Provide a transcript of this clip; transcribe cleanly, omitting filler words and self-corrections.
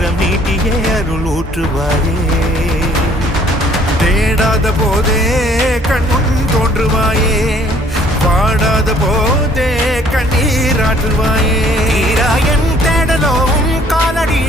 கரம் நீட்டியே அருள் ஊற்றுவாயே. தேடாத போதே கண்முன் தோன்றுவாயே, பாடாத போதே கண்ணீராற்றுவாயே. தீராயன் தேடலோ காலடி